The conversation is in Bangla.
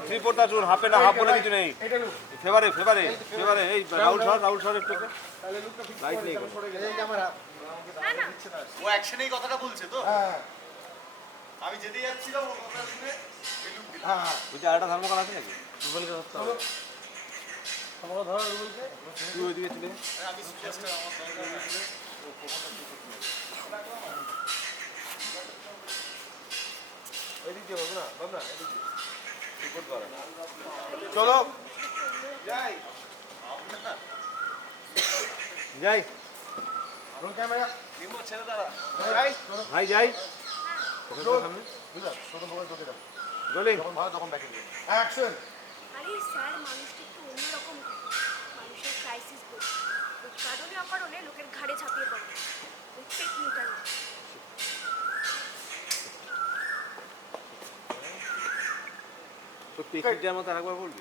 থ্রি ফোরটা চুন হাফে না হাফ বলে কিছু নেই। ফেভারে ফেভারে ফেভারে এই রাহুল সর রাহুল সর একটু তাহলে লুকটা ফিক্স লাইট নেই ও অ্যাকশনেই কথাটা বলছে তো? হ্যাঁ আমি যেতে যাচ্ছিলাম ও কথা শুনে এই হ্যাঁ। আরেকটা আছে নাকি? রুবেলকে ধরতে হবে। আমাকে ধরো রুবেলকে। তুই ওইদিকে চলে আমি সুপারস্টার আমার দরকার নেই। এদিক দিয়ে বলব না বল না এদিক দিয়ে তুই করতে পারে না চলো। যাই। ভাই যাই। যখন ভালো তখন দিও অ্যাকশন। আরে স্যার মানুষটা একটু অন্যরকম। মানুষের ক্রাইসিস ওই কারণে অকারণে লোকের ঘাড়ে ঝাঁপিয়ে পড়ে। তো টেকনিকটার মতো আরেকবার বলবি?